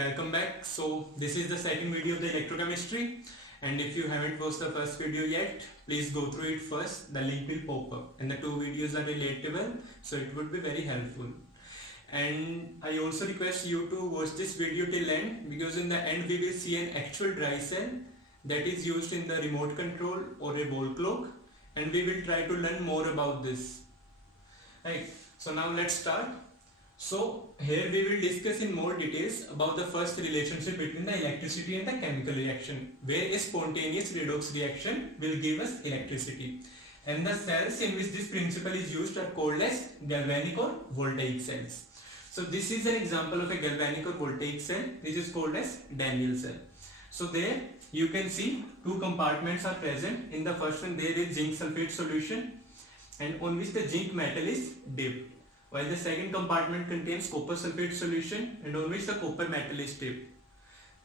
welcome back. So this is the second video of the electrochemistry, and if you haven't watched the first video yet, please go through it first. The link will pop up and the two videos are relatable, so it would be very helpful. And I also request you to watch this video till end, because in the end we will see an actual dry cell that is used in the remote control or a wall clock, and we will try to learn more about this. Right, so now let's start. So here we will discuss in more details about the first relationship between the electricity and the chemical reaction, where a spontaneous redox reaction will give us electricity, and the cells in which this principle is used are called as galvanic or voltaic cells. So this is an example of a galvanic or voltaic cell, which is called as Daniell cell. So there you can see two compartments are present. In the first one there is zinc sulfate solution, and on which the zinc metal is dipped, while the second compartment contains copper sulfate solution and on which the copper metal is dipped.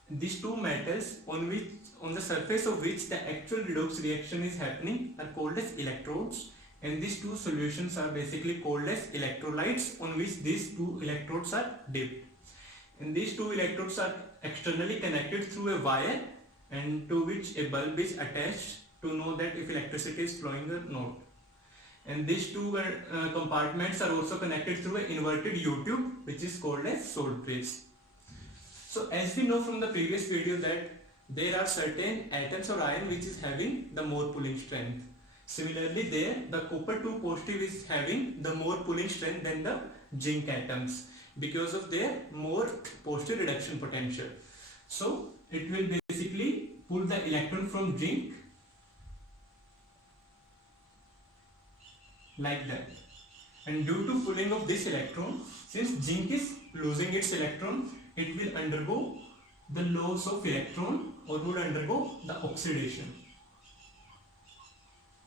These two metals on the surface of which the actual redox reaction is happening are called as electrodes, and these two solutions are basically called as electrolytes on which these two electrodes are dipped. And these two electrodes are externally connected through a wire, and to which a bulb is attached to know that if electricity is flowing or not. And these two compartments are also connected through an inverted U-tube, which is called as salt trace. So as we know from the previous video that there are certain atoms or ion which is having the more pulling strength. Similarly there the copper 2 positive is having the more pulling strength than the zinc atoms because of their more positive reduction potential. So it will basically pull the electron from zinc like that, and due to pulling of this electron, since zinc is losing its electron, it will undergo the loss of electron or will undergo the oxidation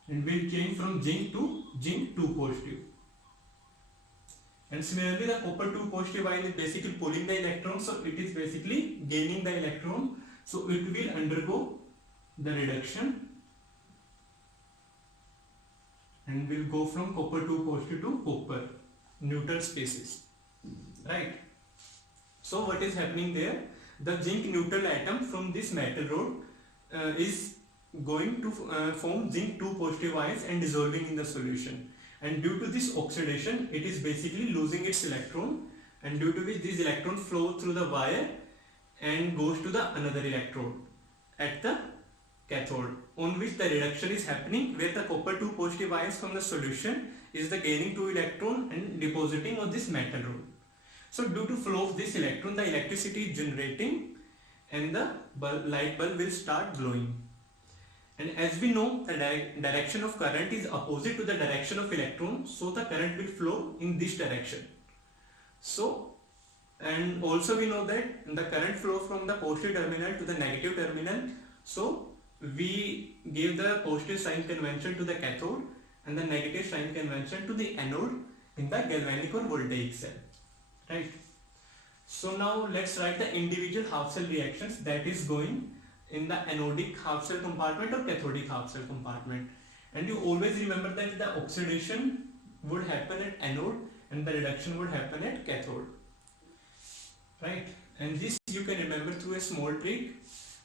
and will change from zinc to zinc 2 positive. And similarly the copper 2 positive ion is basically pulling the electron, so it is basically gaining the electron, so it will undergo the reduction and will go from copper 2 positive to copper neutral spaces, right? So what is happening there, the zinc neutral atom from this metal rod is going to form zinc 2 positive ions and dissolving in the solution, and due to this oxidation it is basically losing its electron, and due to which these electrons flow through the wire and goes to the another electrode at the cathode, on which the reduction is happening, where the copper 2 positive ions from the solution is the gaining 2 electron and depositing on this metal rod. So due to flow of this electron, the electricity is generating and the light bulb will start glowing. And as we know, the direction of current is opposite to the direction of electron, so the current will flow in this direction. So, and also we know that the current flow from the positive terminal to the negative terminal, so we give the positive sign convention to the cathode and the negative sign convention to the anode in the galvanic or voltaic cell, right? So now let's write the individual half cell reactions that is going in the anodic half cell compartment or cathodic half cell compartment. And you always remember that the oxidation would happen at anode and the reduction would happen at cathode, right? And this you can remember through a small trick.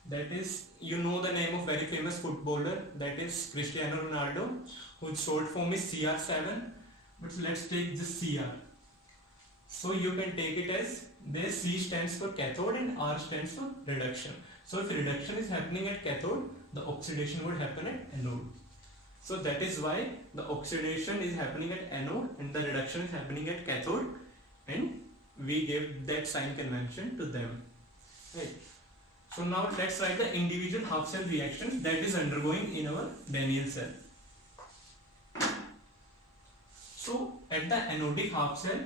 That is, you know the name of very famous footballer, that is Cristiano Ronaldo, whose short form is CR7, but let's take this CR. So you can take it as there C stands for cathode and R stands for reduction. So if reduction is happening at cathode, the oxidation would happen at anode. So that is why the oxidation is happening at anode and the reduction is happening at cathode, and we gave that sign convention to them, right? So now let's write the individual half cell reactions that is undergoing in our Daniell cell. So at the anodic half cell,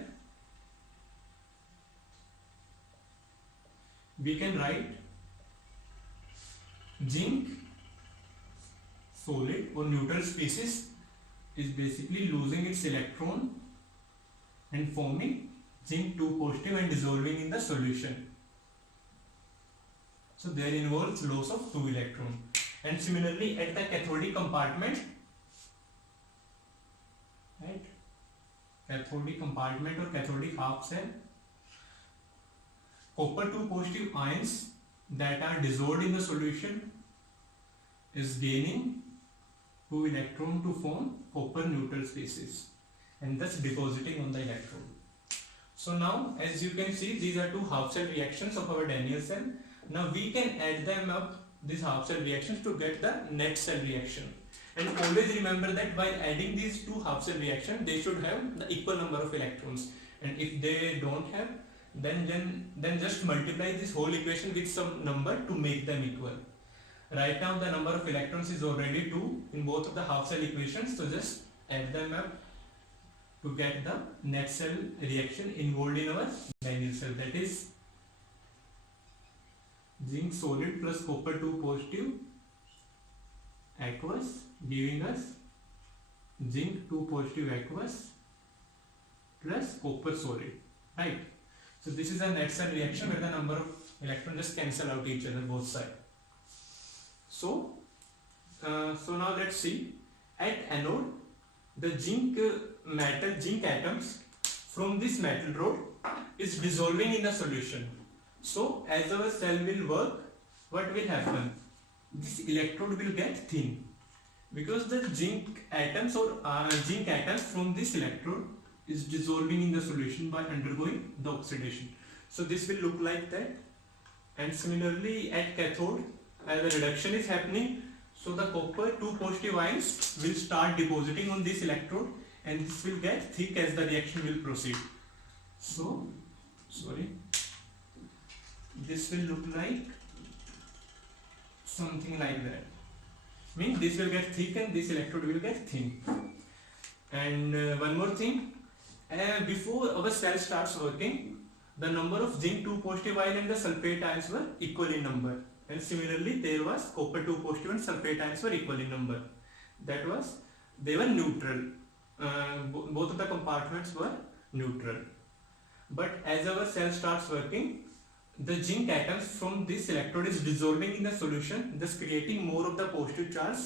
we can write zinc solid or neutral species is basically losing its electron and forming zinc 2 positive and dissolving in the solution. So there involves loss of 2 electrons. And similarly at the cathodic compartment, right? Cathodic compartment or cathodic half cell, copper 2 positive ions that are dissolved in the solution is gaining 2 electron to form copper neutral spaces and thus depositing on the electrode. So now as you can see, these are two half cell reactions of our Daniell cell. Now we can add them up, these half cell reactions, to get the net cell reaction. And always remember that while adding these two half cell reactions, they should have the equal number of electrons. And if they don't have, then just multiply this whole equation with some number to make them equal. Right now the number of electrons is already 2 in both of the half cell equations, so just add them up to get the net cell reaction involved in our Daniell cell, that is zinc solid plus copper 2 positive aqueous, giving us zinc 2 positive aqueous plus copper solid, right? So this is a net cell reaction where the number of electrons just cancel out each other both sides. So now let's see, at anode the zinc atoms from this metal rod is dissolving in the solution. So as our cell will work, what will happen? This electrode will get thin because the zinc atoms from this electrode is dissolving in the solution by undergoing the oxidation. So this will look like that. And similarly at cathode, as the reduction is happening, so the copper 2 positive ions will start depositing on this electrode and this will get thick as the reaction will proceed. So this will look like something like that. Means this will get thick and this electrode will get thin. And one more thing, before our cell starts working, the number of zinc 2 positive ion and the sulfate ions were equal in number. And similarly, there was copper 2 positive and sulfate ions were equal in number. That was, they were neutral. Both of the compartments were neutral. But as our cell starts working, the zinc atoms from this electrode is dissolving in the solution, thus creating more of the positive charge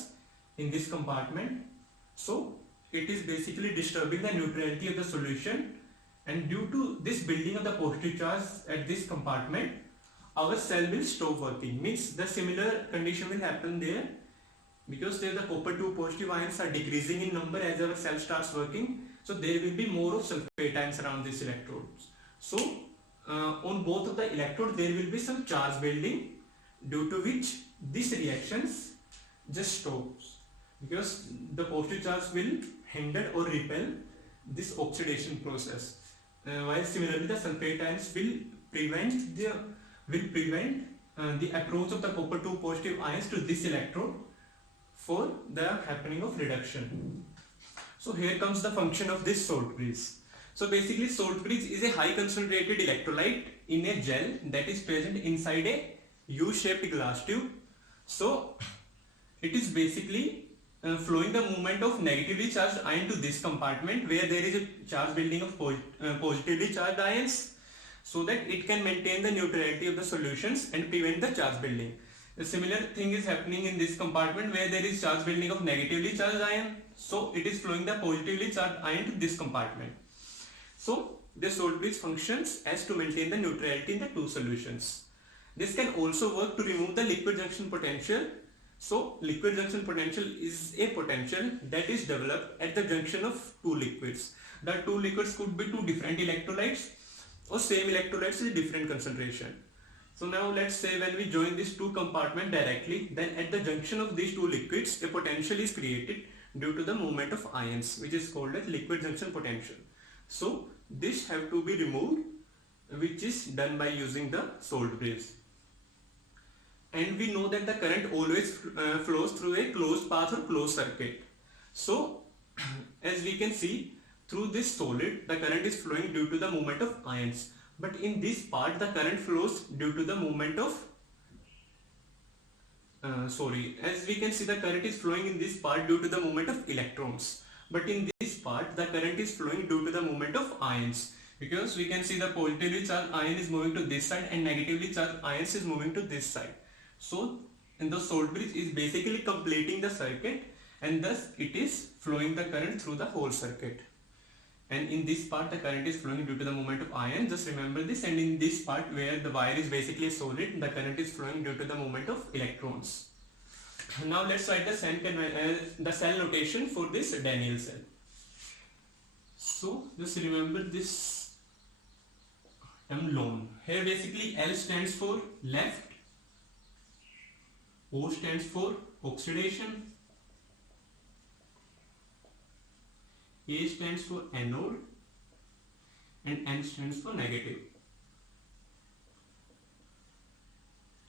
in this compartment. So it is basically disturbing the neutrality of the solution, and due to this building of the positive charge at this compartment, our cell will stop working. Means the similar condition will happen there, because there the copper 2 positive ions are decreasing in number as our cell starts working, so there will be more of sulfate ions around this electrodes. So on both of the electrodes there will be some charge building, due to which these reactions just stops, because the positive charge will hinder or repel this oxidation process, while similarly the sulfate ions will prevent the approach of the copper 2 positive ions to this electrode for the happening of reduction. So here comes the function of this saltpeter. So basically saltpeter is a high concentrated electrolyte in a gel that is present inside a U-shaped glass tube. So it is basically flowing the movement of negatively charged ion to this compartment where there is a charge building of positively charged ions, so that it can maintain the neutrality of the solutions and prevent the charge building. A similar thing is happening in this compartment where there is charge building of negatively charged ion, so it is flowing the positively charged ion to this compartment. So this saltpeter functions as to maintain the neutrality in the two solutions. This can also work to remove the liquid junction potential. So liquid junction potential is a potential that is developed at the junction of two liquids. The two liquids could be two different electrolytes or same electrolytes with different concentration. So now let's say when we join these two compartments directly, then at the junction of these two liquids a potential is created due to the movement of ions, which is called as liquid junction potential. So this have to be removed, which is done by using the saltpeter. And we know that the current always flows through a closed path or closed circuit. So as we can see, through this solid the current is flowing due to the movement of ions, but in this part the current flows due to the movement of as we can see, the current is flowing in this part due to the movement of electrons, but in this part the current is flowing due to the movement of ions, because we can see the positively charged ion is moving to this side and negatively charged ions is moving to this side. So the saltpeter is basically completing the circuit, and thus it is flowing the current through the whole circuit. and in this part the current is flowing due to the movement of ion. Just remember this. And in this part where the wire is basically a solid, the current is flowing due to the movement of electrons. Now let's write the cell notation for this Daniell cell. So just remember this term lone. Here basically L stands for left, O stands for oxidation, A stands for anode, and N stands for negative.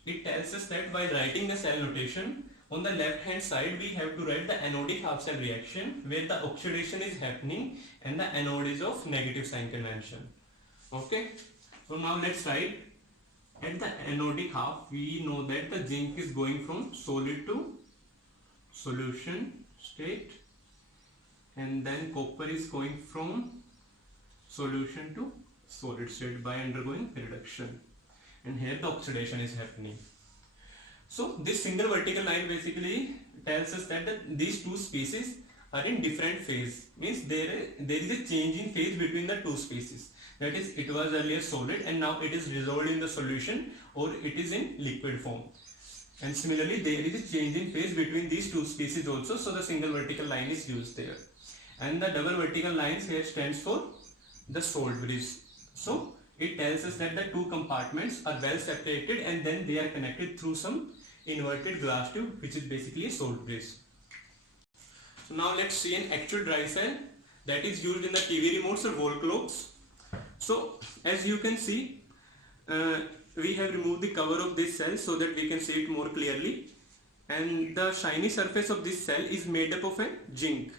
It tells us that while writing the cell notation, on the left hand side we have to write the anodic half cell reaction where the oxidation is happening and the anode is of negative sign convention. Okay, so now let's write at the anodic half. We know that the zinc is going from solid to solution state, and then copper is going from solution to solid state by undergoing reduction, and here the oxidation is happening. So this single vertical line basically tells us that these two species are in different phase, means there is a change in phase between the two species. That is, it was earlier solid and now it is dissolved in the solution, or it is in liquid form. And similarly there is a change in phase between these two species also, so the single vertical line is used there. And the double vertical lines here stands for the salt bridge. So it tells us that the two compartments are well separated and then they are connected through some inverted glass tube, which is basically a salt bridge. So now let's see an actual dry cell that is used in the TV remotes or wall clocks. So as you can see, we have removed the cover of this cell so that we can see it more clearly, and the shiny surface of this cell is made up of a zinc,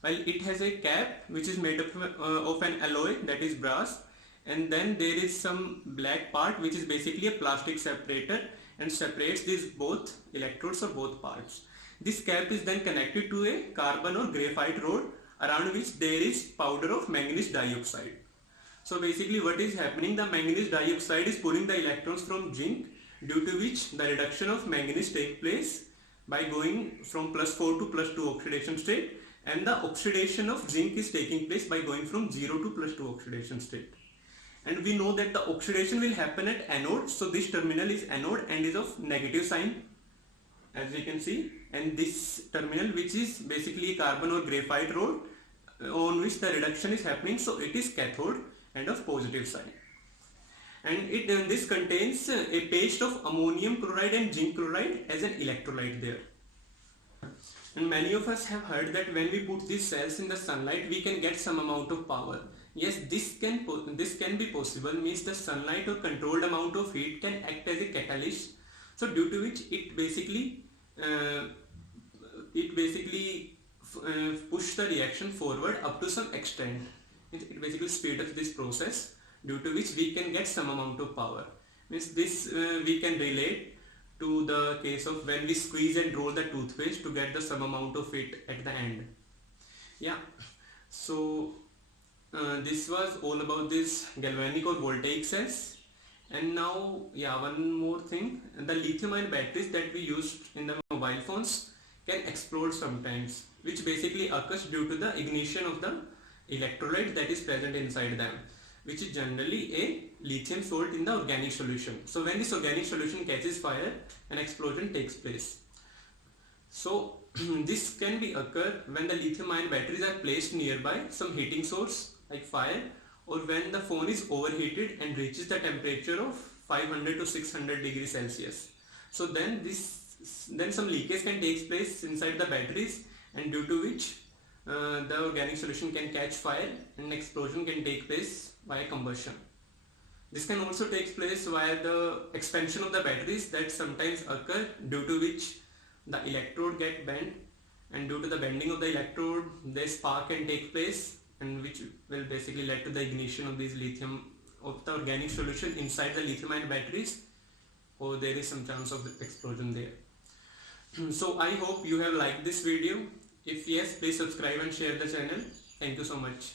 while it has a cap which is made up of an alloy, that is brass, and then there is some black part which is basically a plastic separator and separates these both electrodes or both parts. This cap is then connected to a carbon or graphite rod around which there is powder of manganese dioxide. So basically what is happening, the manganese dioxide is pulling the electrons from zinc, due to which the reduction of manganese takes place by going from +4 to +2 oxidation state, and the oxidation of zinc is taking place by going from 0 to +2 oxidation state. And we know that the oxidation will happen at anode, so this terminal is anode and is of negative sign, as we can see, and this terminal which is basically a carbon or graphite rod on which the reduction is happening, so it is cathode and of positive sign. And this contains a paste of ammonium chloride and zinc chloride as an electrolyte there. And many of us have heard that when we put these cells in the sunlight, we can get some amount of power. Yes, this can be possible, means the sunlight or controlled amount of heat can act as a catalyst. So due to which it basically push the reaction forward up to some extent. It basically speeds up this process, due to which we can get some amount of power. Means this we can relate to the case of when we squeeze and roll the toothpaste to get the some amount of it at the end. Yeah, so this was all about this galvanic or voltaic cells. And now, yeah, one more thing, the lithium ion batteries that we used in the mobile phones can explode sometimes, which basically occurs due to the ignition of the electrolyte that is present inside them, which is generally a lithium salt in the organic solution. So when this organic solution catches fire, an explosion takes place. So this can be occur when the lithium ion batteries are placed nearby some heating source like fire, or when the phone is overheated and reaches the temperature of 500 to 600 degrees Celsius. So then some leakage can take place inside the batteries, and due to which the organic solution can catch fire and an explosion can take place via combustion. This can also take place via the expansion of the batteries that sometimes occur, due to which the electrode get bent, and due to the bending of the electrode, the spark can take place, and which will basically lead to the ignition of these lithium of the organic solution inside the lithium ion batteries, or there is some chance of explosion there. So I hope you have liked this video. If yes, please subscribe and share the channel. Thank you so much.